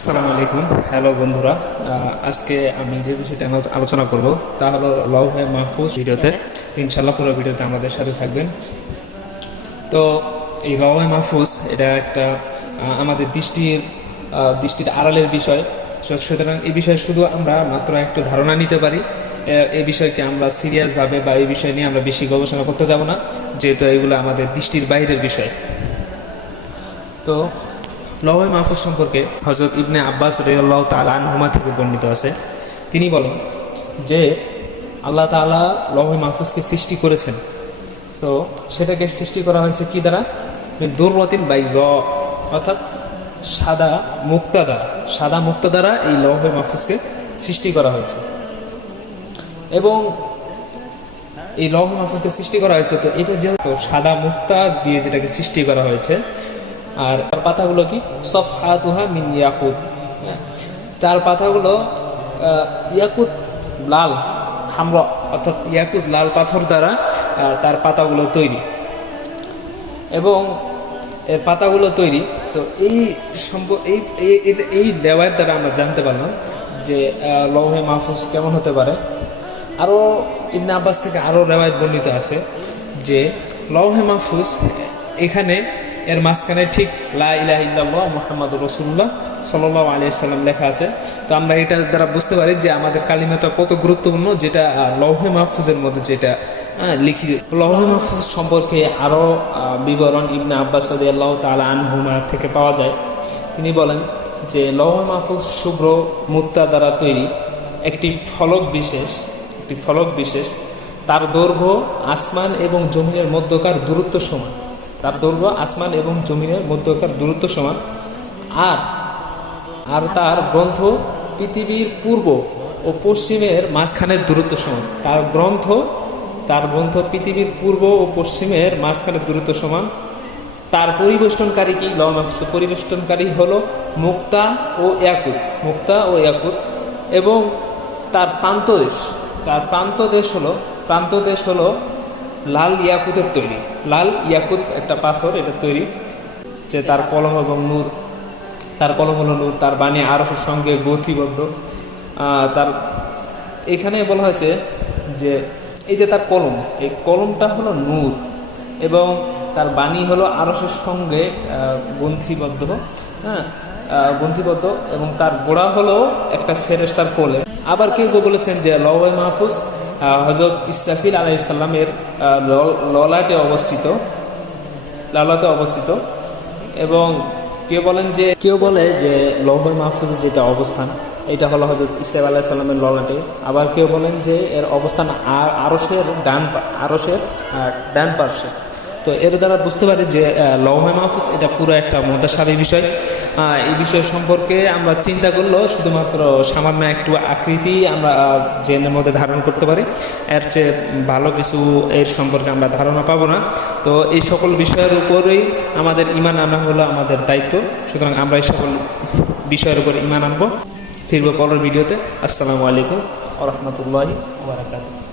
আসসালামু আলাইকুম। হ্যালো বন্ধুরা, আজকে আমি যে বিষয়টা আলোচনা করব তা হলো লৌহে মাহফুজ। ভিডিওতে ইনশাআল্লাহ পুরো ভিডিওতে আমাদের সাথে থাকবেন। তো এই লৌহে মাহফুজ এটা একটা আমাদের দৃষ্টির আড়ালের বিষয়। সুতরাং এই বিষয়ে শুধু আমরা মাত্র একটু ধারণা নিতে পারি। এই বিষয়কে আমরা সিরিয়াসভাবে বা এই বিষয় নিয়ে আমরা বেশি গবেষণা করতে যাব না, যেহেতু এগুলো আমাদের দৃষ্টির বাইরের বিষয়। তো লৌহে মাহফুজ সম্পর্কে হযরত ইবনে আব্বাস রাদিয়াল্লাহু তাআলা আনহুমা থেকে বর্ণিত আছে। তিনি বলেন যে আল্লাহ তাআলা লৌহে মাহফুজকে সৃষ্টি করেছেন। তো সেটাকে সৃষ্টি করা হয়েছে কি দ্বারা? দুররাতিন বাইযা, অর্থাৎ সাদা মুক্তা দ্বারা এই লৌহে মাহফুজকে সৃষ্টি করা হয়েছে। এবং এই লৌহে মাহফুজকে সৃষ্টি করা হয়েছে, তো এটা যেহেতু সাদা মুক্তা দিয়ে যেটাকে সৃষ্টি করা হয়েছে, আর তার পাতাগুলো কি সফহাতুহা মিন ইয়াকুত, তার পাতাগুলো ইয়াকুত লাল হামরা, অর্থাৎ ইয়াকুত লাল পাথর দ্বারা তার পাতাগুলো তৈরি। এবং এর পাতাগুলো তৈরি, তো এই রেওয়ায়েত দ্বারা আমরা জানতে পারলাম যে লৌহে মাহফুজ কেমন হতে পারে। আরও ইবনে আব্বাস থেকে আরও রেওয়ায়েত বর্ণিত আছে যে লৌহে মাহফুজ এখানে এর মাঝখানে ঠিক লা ইলাহা ইল্লাল্লাহ মুহাম্মাদুর রাসূলুল্লাহ সাল্লাল্লাহু আলাইহি সাল্লাম লেখা আছে। তো আমরা এটার দ্বারা বুঝতে পারি যে আমাদের কালিমাটা কত গুরুত্বপূর্ণ, যেটা লৌহে মাহফুজের মধ্যে যেটা লিখিত। লৌহে মাহফুজ সম্পর্কে আরও বিবরণ ইবনে আব্বাস রাদিয়াল্লাহু তাআলা আনহুমা থেকে পাওয়া যায়। তিনি বলেন যে লৌহে মাহফুজ শুভ্র মুক্তা দ্বারা তৈরি একটি ফলক বিশেষ, তার দৈর্ঘ্য আসমান এবং জমিনের মধ্যকার দূরত্ব সমান। আর তার গ্রন্থ পৃথিবীর পূর্ব ও পশ্চিমের মাঝখানের দূরত্ব সমান। তার গ্রন্থ পৃথিবীর পূর্ব ও পশ্চিমের মাঝখানের দূরত্ব সমান। তার পরিবেষ্টনকারী কি? লৌহে মাহফুজের পরিবেষ্টনকারী হলো মুক্তা ও ইয়াকুত। এবং তার প্রান্তদেশ হলো লাল ইয়াকুতের তৈরি। লাল ইয়াকুত একটা পাথর, এটা তৈরি যে তার কলম এবং নূর, তার কলম হলো নূর, তার বাণী আরশের সঙ্গে গ্রথিবদ্ধ। তার এখানে বলা হয়েছে যে এই যে তার কলম, এই কলমটা হলো নূর এবং তার বাণী হলো আরশের সঙ্গে গ্রন্থিবদ্ধ, এবং তার গোড়া হলো একটা ফেরেশতার কোলে। আবার কেউ বলেছেন যে লৌহে মাহফুজ হযরত ইসরাফিল আলাইহিস সালামের ললাটে অবস্থিত। এবং কেউ বলে যে লৌহে মাহফুজের যেটা অবস্থান এটা হলো হযরত ইসরাফিল আলাইহিস সালামের ললাটে। আবার কেউ বলেন যে এর অবস্থান আরশের ডান পার্শ্বে। তো এর দ্বারা বুঝতে পারি যে লৌহে মাহফুজ এটা পুরো একটা মুতাশাবিহ বিষয়। এই বিষয় সম্পর্কে আমরা চিন্তা করলেও শুধুমাত্র সামান্য একটু আকৃতি আমরা জেনের মধ্যে ধারণ করতে পারি, এর চেয়ে ভালো কিছু এর সম্পর্কে আমরা ধারণা পাবো না। তো এই সকল বিষয়ের উপরেই আমাদের ঈমান আনা হলো আমাদের দায়িত্ব। সুতরাং আমরা এই সকল বিষয়ের উপর ঈমান আনবো। ফিরবো পরের ভিডিওতে। আসসালামু আলাইকুম ওয়া রাহমাতুল্লাহি ওয়া বারাকাতুহু।